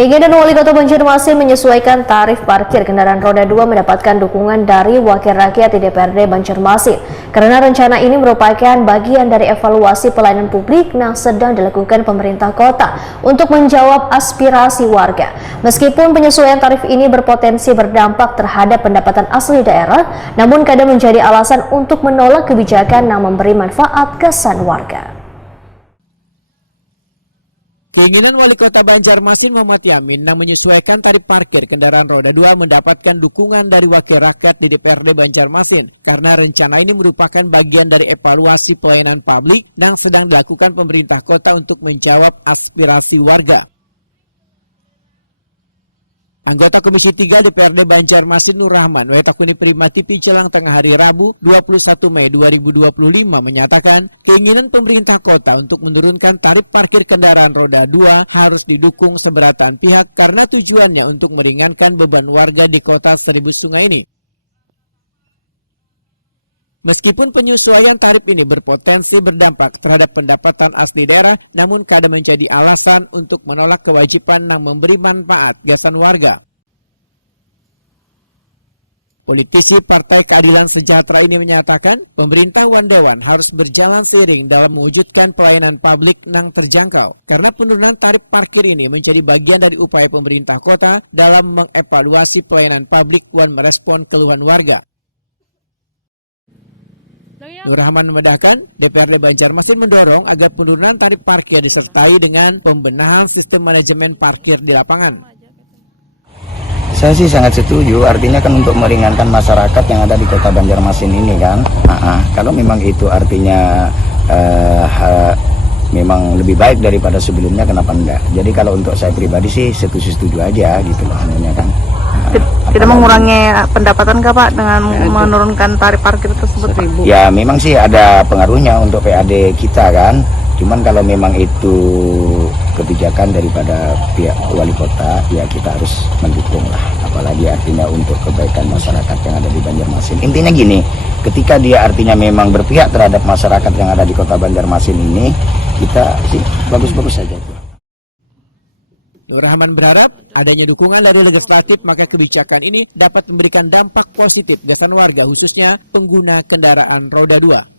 Keinginan Wali Kota Banjarmasin menyesuaikan tarif parkir kendaraan roda 2 mendapatkan dukungan dari Wakil Rakyat di DPRD Banjarmasin. Karena rencana ini merupakan bagian dari evaluasi pelayanan publik yang sedang dilakukan pemerintah kota untuk menjawab aspirasi warga. Meskipun penyesuaian tarif ini berpotensi berdampak terhadap pendapatan asli daerah, namun kadang menjadi alasan untuk menolak kebijakan yang memberi manfaat kesan warga. Keinginan Wali Kota Banjarmasin Muhammad Yamin yang menyesuaikan tarif parkir kendaraan roda 2 mendapatkan dukungan dari Wakil Rakyat di DPRD Banjarmasin karena rencana ini merupakan bagian dari evaluasi pelayanan publik yang sedang dilakukan pemerintah kota untuk menjawab aspirasi warga. Anggota Komisi 3 DPRD Banjarmasin Nur Rahman Wetakuni Prima TV jelang tengah hari Rabu 21 Mei 2025 menyatakan keinginan pemerintah kota untuk menurunkan tarif parkir kendaraan roda 2 harus didukung seberatan pihak karena tujuannya untuk meringankan beban warga di kota Seribu Sungai ini. Meskipun penyesuaian tarif ini berpotensi berdampak terhadap pendapatan asli daerah, namun kadang menjadi alasan untuk menolak kewajiban yang memberi manfaat gasan warga. Politisi Partai Keadilan Sejahtera ini menyatakan, pemerintah Wandewan harus berjalan seiring dalam mewujudkan pelayanan publik yang terjangkau. Karena penurunan tarif parkir ini menjadi bagian dari upaya pemerintah kota dalam mengevaluasi pelayanan publik dan merespon keluhan warga. Nur Rahman memedahkan, DPRD Banjarmasin mendorong agar penurunan tarif parkir disertai dengan pembenahan sistem manajemen parkir di lapangan. Saya sih sangat setuju, artinya kan untuk meringankan masyarakat yang ada di kota Banjarmasin ini kan. Kalau memang itu artinya memang lebih baik daripada sebelumnya, kenapa enggak? Jadi kalau untuk saya pribadi sih setuju aja gitu loh, anunya kan. Tidak mengurangi pendapatan kah Pak dengan menurunkan tarif parkir tersebut? Ya memang sih ada pengaruhnya untuk PAD kita kan. Cuman kalau memang itu kebijakan daripada pihak wali kota, ya kita harus mendukung lah. Apalagi artinya untuk kebaikan masyarakat yang ada di Banjarmasin. Intinya gini, ketika dia artinya memang berpihak terhadap masyarakat yang ada di kota Banjarmasin ini, kita sih bagus-bagus saja. Nur Rahman berharap adanya dukungan dari legislatif maka kebijakan ini dapat memberikan dampak positif gasan warga khususnya pengguna kendaraan roda 2.